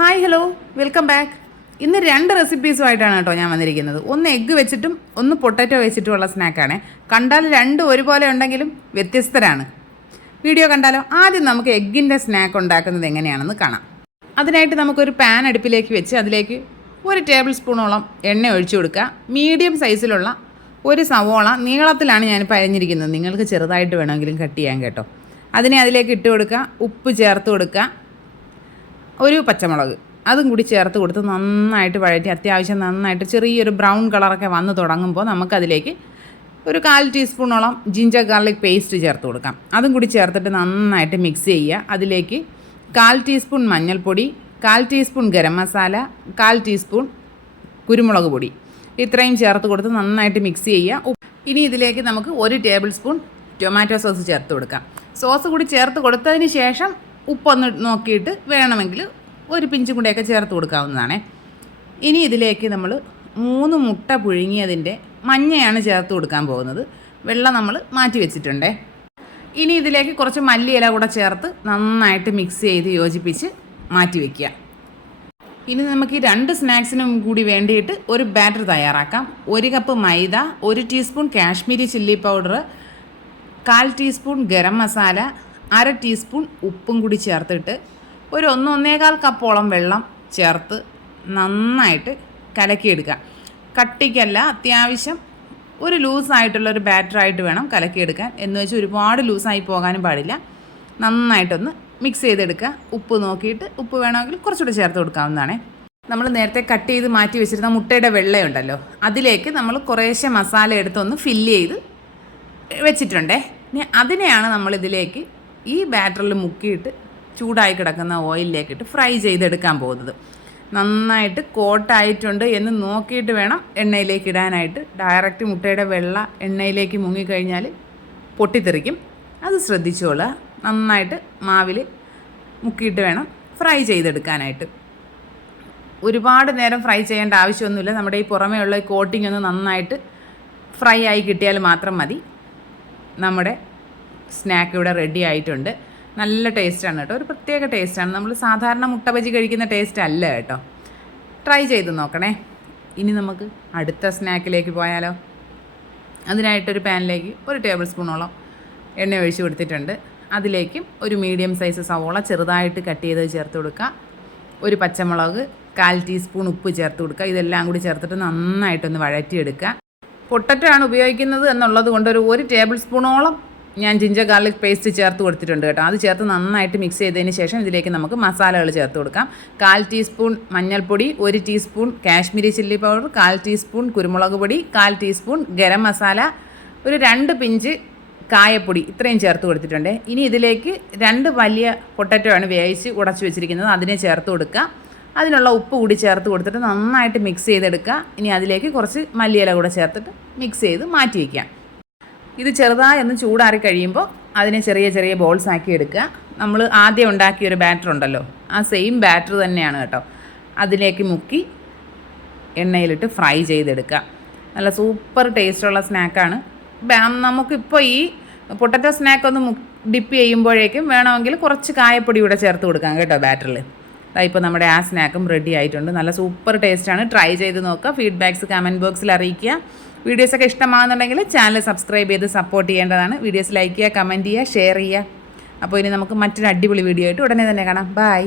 Hi hello welcome back. ഇന്ന് രണ്ട് റെസിപ്പീസുമായിട്ടാണ് കേട്ടോ ഞാൻ വന്നിരിക്കുന്നത്. ഒന്ന് എഗ്ഗ് വെച്ചിട്ടും ഒന്ന് പൊട്ടറ്റോ വെച്ചിട്ടുമുള്ള സ്നാക്കാണ്. കണ്ടാൽ രണ്ടും ഒരുപോലെ ഉണ്ടെങ്കിലും വ്യത്യസ്തരാണ്. വീഡിയോ കണ്ടാലോ? ആദ്യം നമുക്ക് എഗ്ഗിൻ്റെ സ്നാക്ക് ഉണ്ടാക്കുന്നത് എങ്ങനെയാണെന്ന് കാണാം. അതിനായിട്ട് നമുക്കൊരു പാൻ അടുപ്പിലേക്ക് വെച്ച് അതിലേക്ക് 1 ടേബിൾ സ്പൂണോളം എണ്ണ ഒഴിച്ചു കൊടുക്കുക. മീഡിയം സൈസിലുള്ള ഒരു സവോള നീളത്തിലാണ് ഞാൻ അരിഞ്ഞിരിക്കുന്നത്. നിങ്ങൾക്ക് ചെറുതായിട്ട് വേണമെങ്കിലും കട്ട് ചെയ്യാൻ കേട്ടോ. അതിനെ അതിലേക്ക് ഇട്ട് കൊടുക്കുക. ഉപ്പ് ചേർത്ത് കൊടുക്കുക. ഒരു പച്ചമുളക് അതും കൂടി ചേർത്ത് കൊടുത്ത് നന്നായിട്ട് വഴറ്റി അത്യാവശ്യം നന്നായിട്ട് ചെറിയൊരു ബ്രൗൺ കളറൊക്കെ വന്ന് തുടങ്ങുമ്പോൾ നമുക്കതിലേക്ക് ഒരു 1/4 ടീസ്പൂണോളം ജിഞ്ചർ ഗാർലിക് പേസ്റ്റ് ചേർത്ത് കൊടുക്കാം. അതും കൂടി ചേർത്തിട്ട് നന്നായിട്ട് മിക്സ് ചെയ്യുക. അതിലേക്ക് 1/4 ടീസ്പൂൺ മഞ്ഞൾപ്പൊടി, 1/4 ടീസ്പൂൺ ഗരം മസാല, 1/4 ടീസ്പൂൺ കുരുമുളക് പൊടി ഇത്രയും ചേർത്ത് കൊടുത്ത് നന്നായിട്ട് മിക്സ് ചെയ്യുക. ഇനി ഇതിലേക്ക് നമുക്ക് 1 ടേബിൾ സ്പൂൺ ടൊമാറ്റോ സോസ് ചേർത്ത് കൊടുക്കാം. സോസ് കൂടി ചേർത്ത് കൊടുത്തതിന് ശേഷം ഉപ്പൊന്ന് നോക്കിയിട്ട് വേണമെങ്കിൽ ഒരു പിഞ്ചും കൂടെയൊക്കെ ചേർത്ത് കൊടുക്കാവുന്നതാണ്. ഇനി ഇതിലേക്ക് നമ്മൾ 3 മുട്ട പുഴുങ്ങിയതിൻ്റെ മഞ്ഞയാണ് ചേർത്ത് കൊടുക്കാൻ പോകുന്നത്. വെള്ളം നമ്മൾ മാറ്റി വെച്ചിട്ടുണ്ടേ. ഇനി ഇതിലേക്ക് കുറച്ച് മല്ലിയില കൂടെ ചേർത്ത് നന്നായിട്ട് മിക്സ് ചെയ്ത് യോജിപ്പിച്ച് മാറ്റി വയ്ക്കുക. ഇനി നമുക്ക് ഈ 2 സ്നാക്സിനും കൂടി വേണ്ടിയിട്ട് ഒരു ബാറ്റർ തയ്യാറാക്കാം. 1 കപ്പ് മൈദ, 1 teaspoon Kashmiri chilli powder, 1/4 teaspoon garam masala, 1/2 teaspoon ഉപ്പും കൂടി ചേർത്തിട്ട് ഒരു 1-1.25 കപ്പോളം വെള്ളം ചേർത്ത് നന്നായിട്ട് കലക്കിയെടുക്കുക. കട്ടിക്കല്ല, അത്യാവശ്യം ഒരു ലൂസായിട്ടുള്ളൊരു ബാറ്ററായിട്ട് വേണം കലക്കിയെടുക്കാൻ. എന്ന് വെച്ചാൽ ഒരുപാട് ലൂസായി പോകാനും പാടില്ല. നന്നായിട്ടൊന്ന് മിക്സ് ചെയ്തെടുക്കുക. ഉപ്പ് നോക്കിയിട്ട് ഉപ്പ് വേണമെങ്കിൽ കുറച്ചുകൂടി ചേർത്ത് കൊടുക്കാവുന്നതാണ്. നമ്മൾ നേരത്തെ കട്ട് ചെയ്ത് മാറ്റി വെച്ചിരുന്ന മുട്ടയുടെ വെള്ളയുണ്ടല്ലോ, അതിലേക്ക് നമ്മൾ കുറേശ്ശെ മസാല എടുത്തൊന്ന് ഫില്ല് ചെയ്ത് വെച്ചിട്ടുണ്ടേ. ഇനി അതിനെയാണ് നമ്മളിതിലേക്ക് ഈ ബാറ്ററിൽ മുക്കിയിട്ട് ചൂടായി കിടക്കുന്ന ഓയിലിലേക്കിട്ട് ഫ്രൈ ചെയ്തെടുക്കാൻ പോകുന്നത്. നന്നായിട്ട് കോട്ടായിട്ടുണ്ട് എന്ന് നോക്കിയിട്ട് വേണം എണ്ണയിലേക്ക് ഇടാനായിട്ട്. ഡയറക്റ്റ് മുട്ടയുടെ വെള്ള എണ്ണയിലേക്ക് മുങ്ങിക്കഴിഞ്ഞാൽ പൊട്ടിത്തെറിക്കും. അത് ശ്രദ്ധിച്ചോളുക. നന്നായിട്ട് മാവിൽ മുക്കിയിട്ട് വേണം ഫ്രൈ ചെയ്തെടുക്കാനായിട്ട്. ഒരുപാട് നേരം ഫ്രൈ ചെയ്യേണ്ട ആവശ്യമൊന്നുമില്ല. നമ്മുടെ ഈ പുറമേ ഉള്ള കോട്ടിംഗ് ഒന്ന് നന്നായിട്ട് ഫ്രൈ ആയി കിട്ടിയാൽ മാത്രം മതി. നമ്മുടെ സ്നാക്ക് ഇവിടെ റെഡി ആയിട്ടുണ്ട്. നല്ല ടേസ്റ്റാണ് കേട്ടോ. ഒരു പ്രത്യേക ടേസ്റ്റാണ്. നമ്മൾ സാധാരണ മുട്ട ബജി കഴിക്കുന്ന ടേസ്റ്റ് അല്ല കേട്ടോ. ട്രൈ ചെയ്ത് നോക്കണേ. ഇനി നമുക്ക് അടുത്ത സ്നാക്കിലേക്ക് പോയാലോ? അതിനായിട്ടൊരു പാനിലേക്ക് 1 ടേബിൾ സ്പൂണോളം എണ്ണ ഒഴിച്ച് കൊടുത്തിട്ടുണ്ട്. അതിലേക്കും ഒരു മീഡിയം സൈസ് സവോള ചെറുതായിട്ട് കട്ട് ചെയ്ത് ചേർത്ത് കൊടുക്കുക. ഒരു പച്ചമുളക്, 1/4 ടീസ്പൂൺ ഉപ്പ് ചേർത്ത് കൊടുക്കുക. ഇതെല്ലാം കൂടി ചേർത്തിട്ട് നന്നായിട്ടൊന്ന് വഴറ്റിയെടുക്കുക. പൊട്ടറ്റോ ആണ് ഉപയോഗിക്കുന്നത് എന്നുള്ളത് കൊണ്ട് ഒരു 1 ടേബിൾ സ്പൂണോളം ഞാൻ ജിഞ്ചർ ഗാർലിക് പേസ്റ്റ് ചേർത്ത് കൊടുത്തിട്ടുണ്ട് കേട്ടോ. അത് ചേർത്ത് നന്നായിട്ട് മിക്സ് ചെയ്തതിന് ശേഷം ഇതിലേക്ക് നമുക്ക് മസാലകൾ ചേർത്ത് കൊടുക്കാം. 1/4 ടീസ്പൂൺ മഞ്ഞൾപ്പൊടി, 1 teaspoon Kashmiri chilli powder, 1/4 teaspoon കുരുമുളക് പൊടി, 1/4 ടീസ്പൂൺ ഗരം മസാല, ഒരു 2 പിഞ്ച് കായപ്പൊടി ഇത്രയും ചേർത്ത് കൊടുത്തിട്ടുണ്ട്. ഇനി ഇതിലേക്ക് 2 വലിയ പൊട്ടറ്റോ ആണ് വേവിച്ച് ഉടച്ച് വെച്ചിരിക്കുന്നത്. അതിനെ ചേർത്ത് കൊടുക്കുക. അതിനുള്ള ഉപ്പ് കൂടി ചേർത്ത് കൊടുത്തിട്ട് നന്നായിട്ട് മിക്സ് ചെയ്തെടുക്കുക. ഇനി അതിലേക്ക് കുറച്ച് മല്ലിയില കൂടെ ചേർത്തിട്ട് മിക്സ് ചെയ്ത് മാറ്റി വയ്ക്കാം. ഇത് ചെറുതായി ഒന്ന് ചൂടാറി കഴിയുമ്പോൾ അതിനെ ചെറിയ ചെറിയ ബോൾസ് ആക്കി എടുക്കുക. നമ്മൾ ആദ്യം ഉണ്ടാക്കിയൊരു ബാറ്റർ ഉണ്ടല്ലോ, ആ സെയിം ബാറ്റർ തന്നെയാണ് കേട്ടോ. അതിലേക്ക് മുക്കി എണ്ണയിലിട്ട് ഫ്രൈ ചെയ്തെടുക്കുക. നല്ല സൂപ്പർ ടേസ്റ്റുള്ള സ്നാക്കാണ്. നമുക്കിപ്പോൾ ഈ പൊട്ടറ്റോ സ്നാക്ക് ഒന്ന് ഡിപ്പ് ചെയ്യുമ്പോഴേക്കും വേണമെങ്കിൽ കുറച്ച് കായപ്പൊടി കൂടെ ചേർത്ത് കൊടുക്കാം കേട്ടോ ബാറ്ററിൽ. ഇപ്പോൾ നമ്മുടെ ആ സ്നാക്കും റെഡി ആയിട്ടുണ്ട്. നല്ല സൂപ്പർ ടേസ്റ്റാണ്. ട്രൈ ചെയ്ത് നോക്കുക. ഫീഡ്ബാക്ക്സ് കമൻറ്റ് ബോക്സിൽ അറിയിക്കുക. വീഡിയോസൊക്കെ ഇഷ്ടമാകുന്നുണ്ടെങ്കിൽ ചാനൽ സബ്സ്ക്രൈബ് ചെയ്ത് സപ്പോർട്ട് ചെയ്യേണ്ടതാണ്. വീഡിയോസ് ലൈക്ക് ചെയ്യുക, കമൻറ്റ് ചെയ്യുക, ഷെയർ ചെയ്യുക. അപ്പോൾ ഇനി നമുക്ക് മറ്റൊരു അടിപൊളി വീഡിയോ ആയിട്ട് ഉടനെ തന്നെ കാണാം. ബൈ.